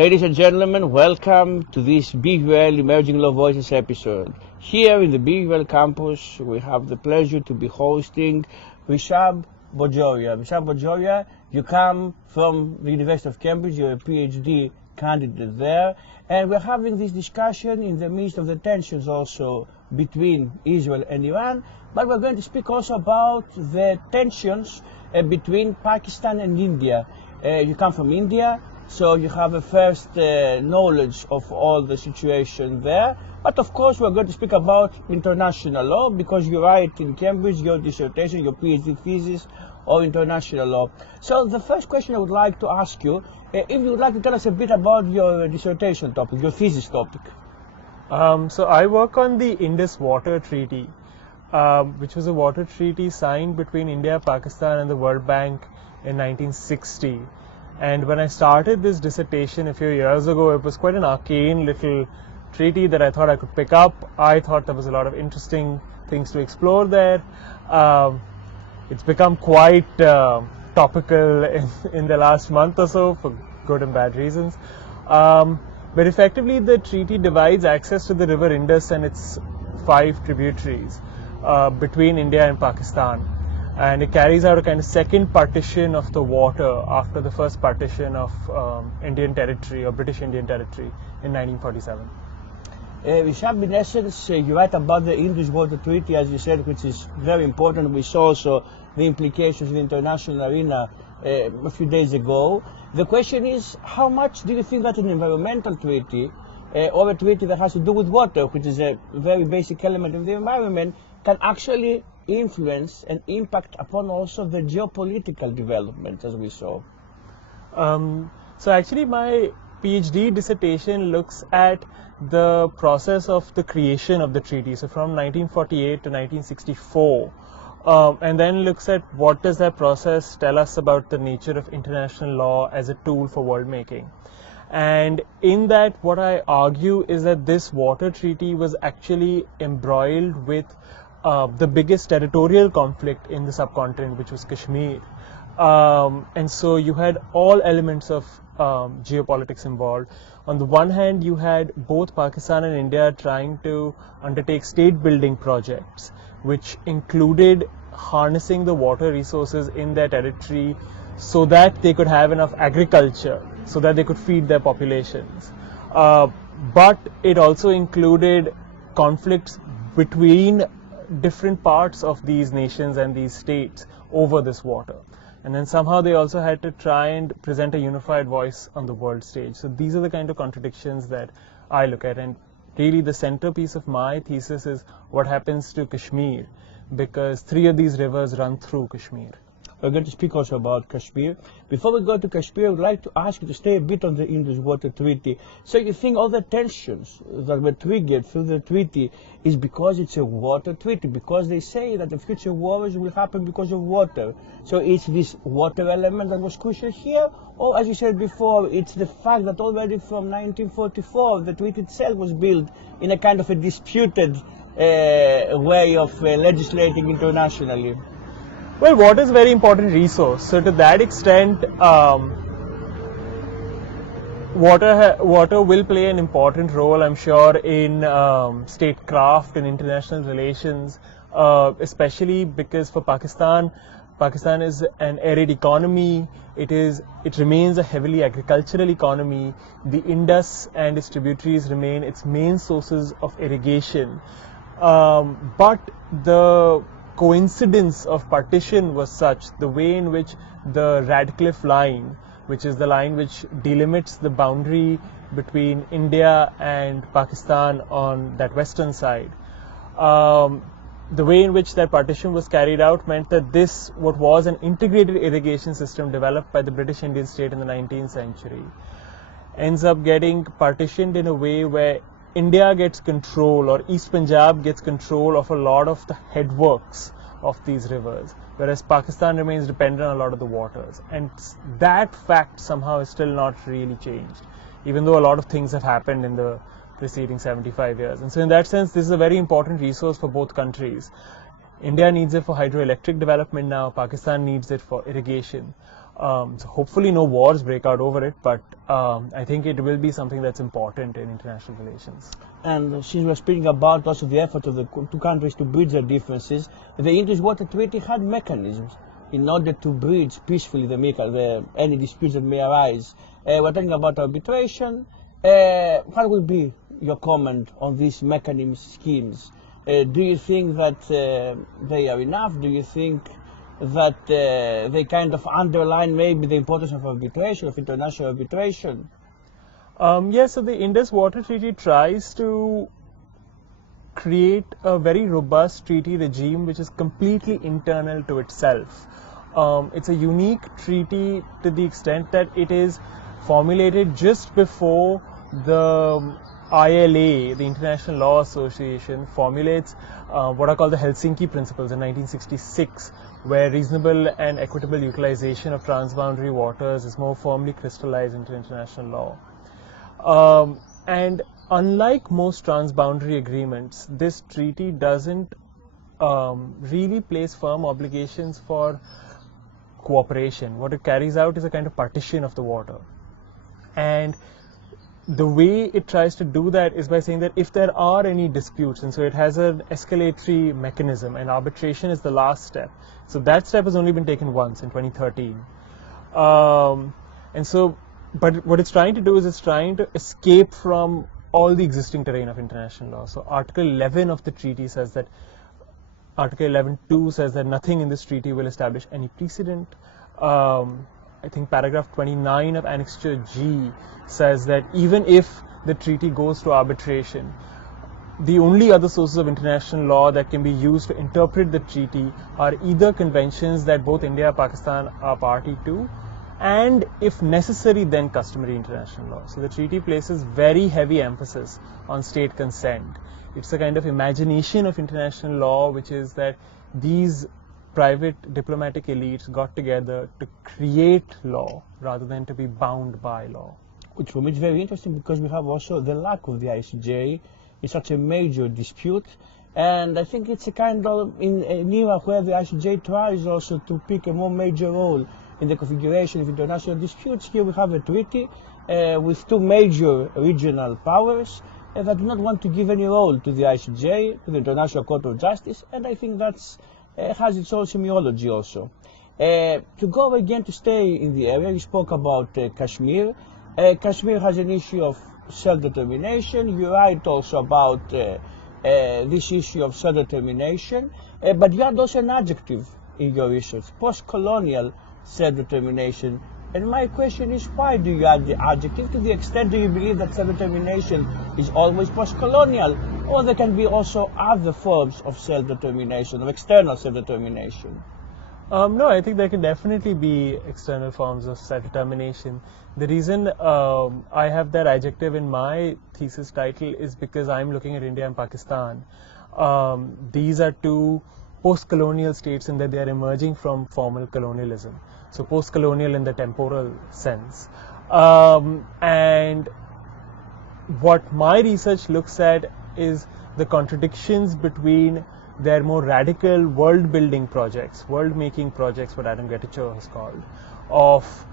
Ladies and gentlemen, welcome to this Big Well Emerging Law Voices episode. Here in the Big Well campus, we have the pleasure to be hosting Rishabh Bajoria. Rishabh Bajoria, you come from the University of Cambridge, you're a PhD candidate there, and we're having this discussion in the midst of the tensions also between Israel and Iran, but we're going to speak also about the tensions between Pakistan and India. You come from India, so you have a first knowledge of all the situation there. But of course, we're going to speak about international law because you write in Cambridge your dissertation, your PhD thesis on international law. So the first question I would like to ask you, if you would like to tell us a bit about your dissertation topic, your thesis topic. So I work on the Indus Waters Treaty, which was a water treaty signed between India, Pakistan and the World Bank in 1960. And when I started this dissertation a few years ago, it was quite an arcane little treaty that I thought I could pick up. I thought there was a lot of interesting things to explore there. It's become quite topical in the last month or so for good and bad reasons. But effectively, the treaty divides access to the river Indus and its 5 tributaries between India and Pakistan. And it carries out a kind of second partition of the water after the first partition of Indian territory or British Indian territory in 1947. Rishabh, in essence, you write about the Indus Waters Treaty, as you said, which is very important. We saw also the implications in the international arena a few days ago. The question is, how much do you think that an environmental treaty or a treaty that has to do with water, which is a very basic element of the environment, can actually influence and impact upon also the geopolitical development as we saw? So actually my PhD dissertation looks at the process of the creation of the treaty, so from 1948 to 1964, and then looks at what does that process tell us about the nature of international law as a tool for world making. And in that, what I argue is that this water treaty was actually embroiled with the biggest territorial conflict in the subcontinent, which was Kashmir. And so you had all elements of geopolitics involved. On the one hand, you had both Pakistan and India trying to undertake state building projects, which included harnessing the water resources in their territory so that they could have enough agriculture, so that they could feed their populations. But it also included conflicts between different parts of these nations and these states over this water. And then somehow they also had to try and present a unified voice on the world stage. So these are the kind of contradictions that I look at. And really the centerpiece of my thesis is what happens to Kashmir, because 3 of these rivers run through Kashmir. We're going to speak also about Kashmir. Before we go to Kashmir, I would like to ask you to stay a bit on the Indus Waters Treaty. So you think all the tensions that were triggered through the treaty is because it's a water treaty, because they say that the future wars will happen because of water. So it's this water element that was crucial here, or as you said before, it's the fact that already from 1944 the treaty itself was built in a kind of a disputed way of legislating internationally. Well, water is a very important resource. So to that extent, water will play an important role, I'm sure, in statecraft and international relations, especially because for Pakistan is an arid economy. It remains a heavily agricultural economy. The Indus and its tributaries remain its main sources of irrigation. But the coincidence of partition was such, the way in which the Radcliffe line, which is the line which delimits the boundary between India and Pakistan on that western side, the way in which that partition was carried out meant that this, what was an integrated irrigation system developed by the British Indian state in the 19th century, ends up getting partitioned in a way where India gets control, or East Punjab gets control of a lot of the headworks of these rivers, whereas Pakistan remains dependent on a lot of the waters. And that fact somehow is still not really changed, even though a lot of things have happened in the preceding 75 years. And so in that sense, this is a very important resource for both countries. India needs it for hydroelectric development now, Pakistan needs it for irrigation. So hopefully no wars break out over it, but I think it will be something that's important in international relations. And since we're speaking about also the effort of the two countries to bridge their differences, the Indus Waters Treaty had mechanisms in order to bridge peacefully any disputes that may arise. We're talking about arbitration. What will be your comment on these mechanism schemes? Do you think that they are enough? Do you think that they kind of underline maybe the importance of arbitration, of international arbitration? Yes, so the Indus Water Treaty tries to create a very robust treaty regime which is completely internal to itself. It's a unique treaty to the extent that it is formulated just before the ILA, the International Law Association, formulates what are called the Helsinki Principles in 1966, where reasonable and equitable utilization of transboundary waters is more firmly crystallized into international law. And unlike most transboundary agreements, this treaty doesn't really place firm obligations for cooperation. What it carries out is a kind of partition of the water. And the way it tries to do that is by saying that if there are any disputes, and so it has an escalatory mechanism, and arbitration is the last step. So that step has only been taken once in 2013. But what it's trying to do is it's trying to escape from all the existing terrain of international law. So Article 11 of the treaty says that, Article 11.2 says that nothing in this treaty will establish any precedent. I think paragraph 29 of Annexure G says that even if the treaty goes to arbitration, the only other sources of international law that can be used to interpret the treaty are either conventions that both India and Pakistan are party to, and if necessary, then customary international law. So the treaty places very heavy emphasis on state consent. It's a kind of imagination of international law, which is that these private diplomatic elites got together to create law rather than to be bound by law. Which for me is very interesting because we have also the lack of the ICJ in such a major dispute, and I think it's a kind of in an era where the ICJ tries also to pick a more major role in the configuration of international disputes. Here we have a treaty with two major regional powers that do not want to give any role to the ICJ, to the International Court of Justice, and I think that's has its own semiology also. To go again to stay in the area, you spoke about Kashmir. Kashmir has an issue of self-determination. You write also about this issue of self-determination, but you add also an adjective in your research, post-colonial self-determination. And my question is, why do you add the adjective? To the extent do you believe that self-determination is always post-colonial, or there can be also other forms of self-determination, of external self-determination? No, I think there can definitely be external forms of self-determination. The reason I have that adjective in my thesis title is because I'm looking at India and Pakistan. These are two post-colonial states in that they are emerging from formal colonialism. So post-colonial in the temporal sense. And what my research looks at is the contradictions between their more radical world-building projects, world-making projects, what Adam Getticher has called, of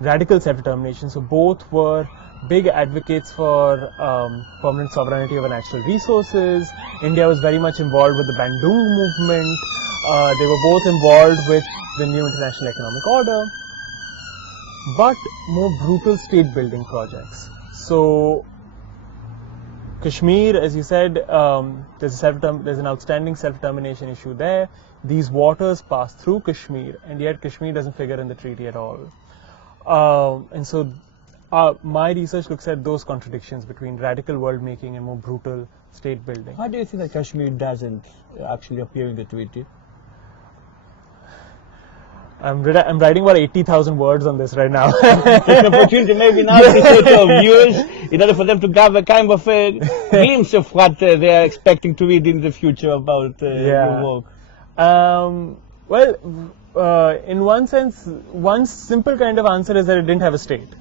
radical self-determination. So both were big advocates for permanent sovereignty over natural resources. India was very much involved with the Bandung movement. They were both involved with the new international economic order, but more brutal state-building projects. So Kashmir, as you said, there's an outstanding self-determination issue there. These waters pass through Kashmir, and yet Kashmir doesn't figure in the treaty at all. And so my research looks at those contradictions between radical world-making and more brutal state-building. Why do you think that Kashmir doesn't actually appear in the treaty? I'm writing about 80,000 words on this right now. It's an opportunity maybe now to say to our viewers, in order for them to have a kind of a glimpse of what they are expecting to read in the future about your work. In one sense, one simple kind of answer is that it didn't have a state.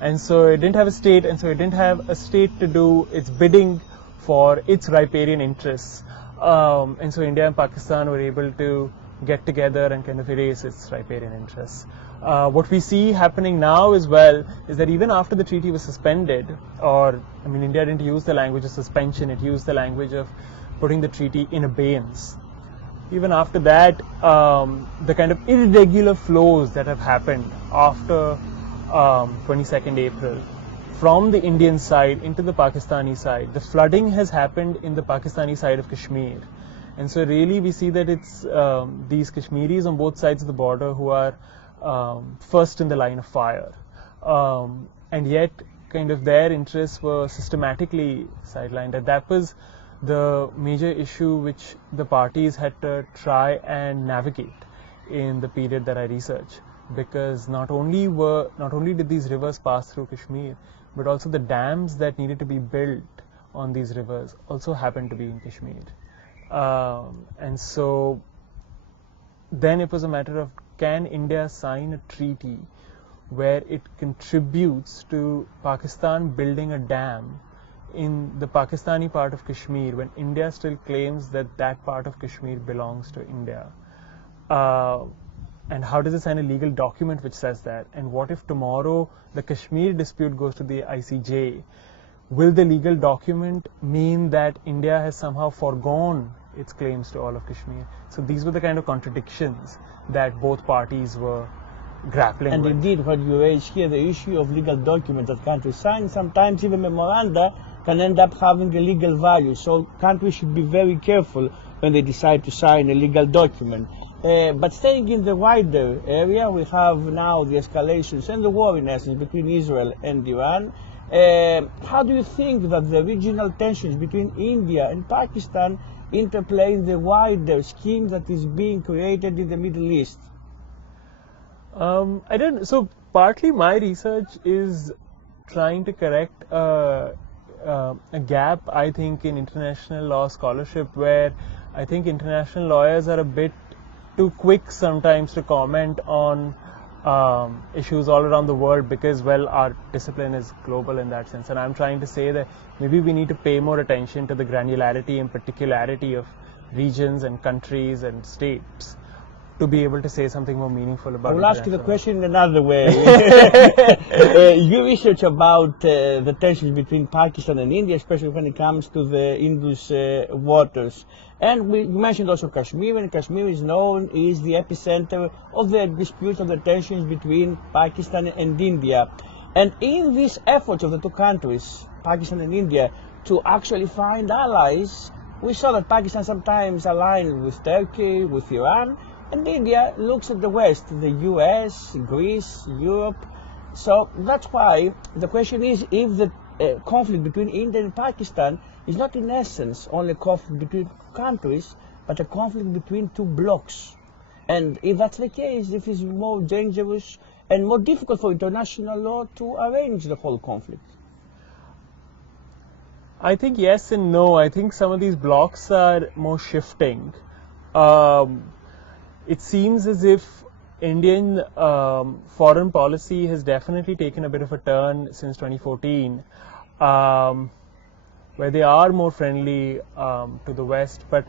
And so it didn't have a state, and so it didn't have a state to do its bidding for its riparian interests. And so India and Pakistan were able to get together and kind of erase its riparian interests. What we see happening now as well is that even after the treaty was suspended, India didn't use the language of suspension, it used the language of putting the treaty in abeyance. Even after that, the kind of irregular flows that have happened after 22nd April from the Indian side into the Pakistani side, the flooding has happened in the Pakistani side of Kashmir. And so really we see that it's these Kashmiris on both sides of the border who are first in the line of fire. And yet kind of their interests were systematically sidelined. And that was the major issue which the parties had to try and navigate in the period that I researched, because not only did these rivers pass through Kashmir, but also the dams that needed to be built on these rivers also happened to be in Kashmir. And so then it was a matter of, can India sign a treaty where it contributes to Pakistan building a dam in the Pakistani part of Kashmir when India still claims that that part of Kashmir belongs to India? And how does it sign a legal document which says that? And what if tomorrow the Kashmir dispute goes to the ICJ? Will the legal document mean that India has somehow foregone its claims to all of Kashmir? So these were the kind of contradictions that both parties were grappling with. And indeed, what you raise here, the issue of legal documents that countries sign, sometimes even memoranda can end up having a legal value. So countries should be very careful when they decide to sign a legal document. But staying in the wider area, we have now the escalations and the war, in essence, between Israel and Iran. How do you think that the regional tensions between India and Pakistan interplay in the wider scheme that is being created in the Middle East? So partly my research is trying to correct a gap, I think, in international law scholarship, where I think international lawyers are a bit too quick sometimes to comment on issues all around the world, because, well, our discipline is global in that sense. And I'm trying to say that maybe we need to pay more attention to the granularity and particularity of regions and countries and states to be able to say something more meaningful about it. I will ask you the question in another way. You research about the tensions between Pakistan and India, especially when it comes to the Indus Waters. And you mentioned also Kashmir, and Kashmir is known as the epicenter of the disputes of the tensions between Pakistan and India. And in these efforts of the two countries, Pakistan and India, to actually find allies, we saw that Pakistan sometimes aligned with Turkey, with Iran, and India looks at the West, the US, Greece, Europe. So that's why the question is if the conflict between India and Pakistan is not in essence only a conflict between countries, but a conflict between two blocs. And if that's the case, it is more dangerous and more difficult for international law to arrange the whole conflict. I think yes and no. I think some of these blocs are more shifting. It seems as if Indian foreign policy has definitely taken a bit of a turn since 2014, where they are more friendly to the West, but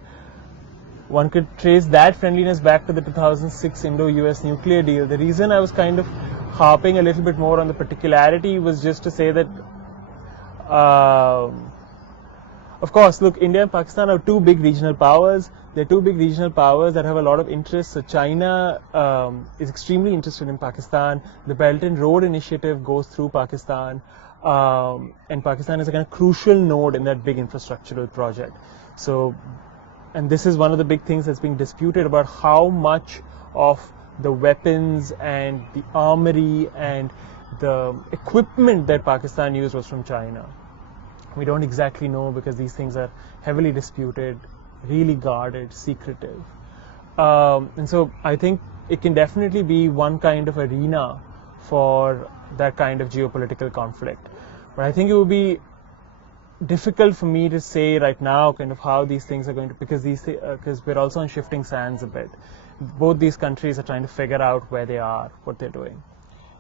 one could trace that friendliness back to the 2006 Indo-US nuclear deal. The reason I was kind of harping a little bit more on the particularity was just to say that of course, look, India and Pakistan are two big regional powers. They're two big regional powers that have a lot of interests. So China is extremely interested in Pakistan. The Belt and Road Initiative goes through Pakistan. And Pakistan is a kind of crucial node in that big infrastructural project. So, and this is one of the big things that's being disputed about how much of the weapons and the armory and the equipment that Pakistan used was from China. We don't exactly know because these things are heavily disputed, really guarded, secretive. And so I think it can definitely be one kind of arena for that kind of geopolitical conflict. But I think it would be difficult for me to say right now kind of how these things are going to, because we're also on shifting sands a bit. Both these countries are trying to figure out where they are, what they're doing.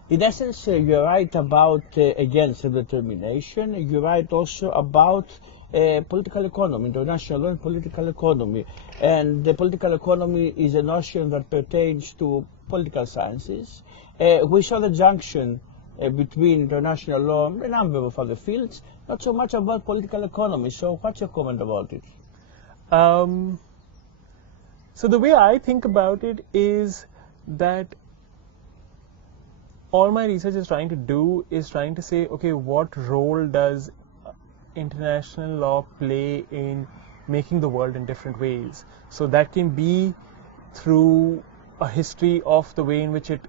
In essence, you're right about, again, self-determination. You're right also about political economy, international law and political economy. And the political economy is a notion that pertains to political sciences. We saw the junction between international law and a number of other fields, not so much about political economy. So what's your comment about it? So the way I think about it is that all my research is trying to do is trying to say, okay, what role does international law play in making the world in different ways? So that can be through a history of the way in which it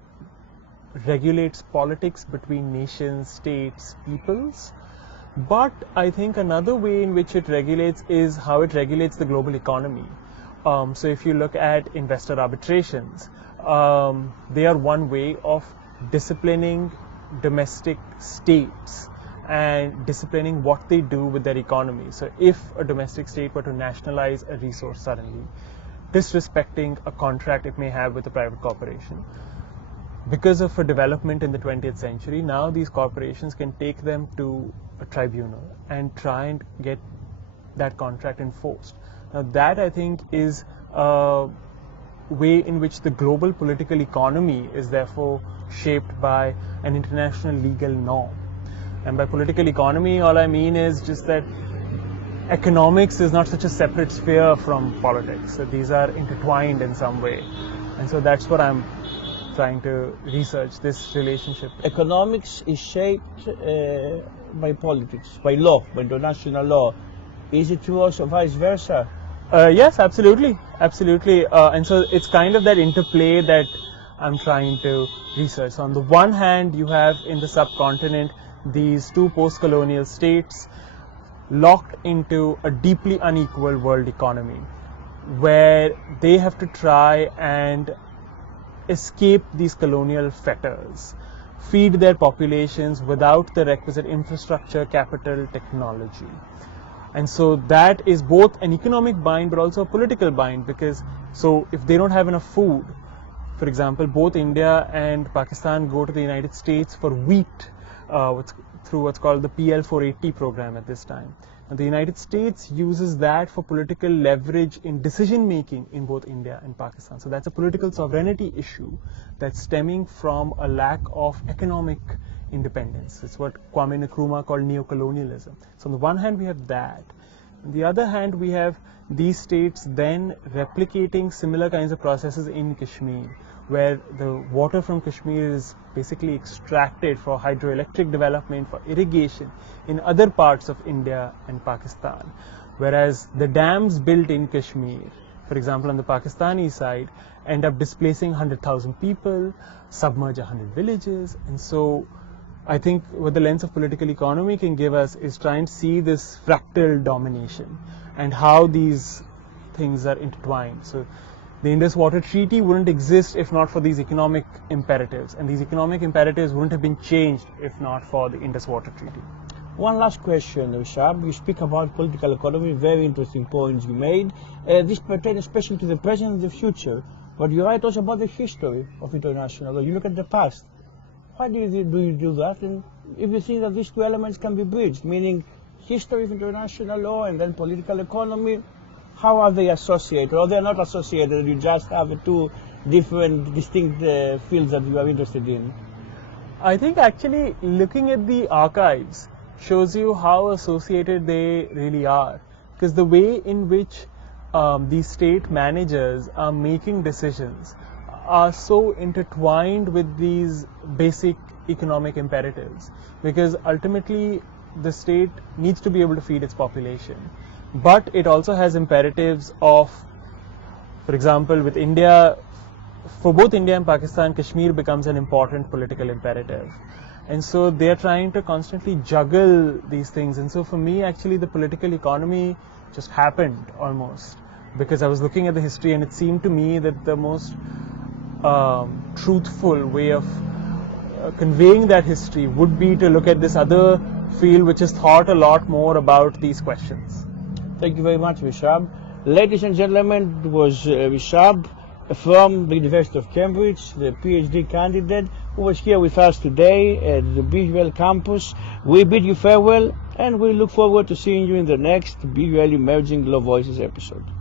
regulates politics between nations, states, peoples. But I think another way in which it regulates is how it regulates the global economy. So if you look at investor arbitrations, they are one way of disciplining domestic states and disciplining what they do with their economy. So if a domestic state were to nationalize a resource suddenly, disrespecting a contract it may have with a private corporation, because of a development in the 20th century, now these corporations can take them to a tribunal and try and get that contract enforced. Now that, I think, is a way in which the global political economy is therefore shaped by an international legal norm. And by political economy, all I mean is just that economics is not such a separate sphere from politics. So these are intertwined in some way. And so that's what I'm trying to research, this relationship. Economics is shaped by politics, by law, by international law. Is it true also vice versa? Yes, absolutely. And so it's kind of that interplay that I'm trying to research. So on the one hand, you have in the subcontinent these two post-colonial states locked into a deeply unequal world economy, where they have to try and escape these colonial fetters, feed their populations without the requisite infrastructure, capital, technology. And so that is both an economic bind but also a political bind, because so if they don't have enough food, for example, both India and Pakistan go to the United States for wheat through what's called the PL 480 program at this time. And the United States uses that for political leverage in decision making in both India and Pakistan. So that's a political sovereignty issue that's stemming from a lack of economic independence. It's what Kwame Nkrumah called neocolonialism. So on the one hand we have that. On the other hand we have these states then replicating similar kinds of processes in Kashmir, where the water from Kashmir is basically extracted for hydroelectric development, for irrigation in other parts of India and Pakistan. Whereas the dams built in Kashmir, for example on the Pakistani side, end up displacing 100,000 people, submerge 100 villages. And so I think what the lens of political economy can give us is try and see this fractal domination and how these things are intertwined. So the Indus Waters Treaty wouldn't exist if not for these economic imperatives, and these economic imperatives wouldn't have been changed if not for the Indus Waters Treaty. One last question, Rishabh. You speak about political economy, very interesting points you made. This pertains especially to the present and the future, but you write also about the history of international law. You look at the past. Why do you do that? And if you think that these two elements can be bridged, meaning history of international law and then political economy, how are they associated? Or they're not associated, you just have two different, distinct fields that you are interested in? I think actually looking at the archives shows you how associated they really are. Because the way in which these state managers are making decisions are so intertwined with these basic economic imperatives, because ultimately the state needs to be able to feed its population, but it also has imperatives of, for example, with India, for both India and Pakistan, Kashmir becomes an important political imperative, and so they are trying to constantly juggle these things. And so for me, actually the political economy just happened almost, because I was looking at the history and it seemed to me that the most truthful way of conveying that history would be to look at this other field which has thought a lot more about these questions. Thank you very much, Rishabh. Ladies and gentlemen, it was Rishabh from the University of Cambridge, the PhD candidate who was here with us today at the BUL campus. We bid you farewell, and we look forward to seeing you in the next BUL Emerging Global Voices episode.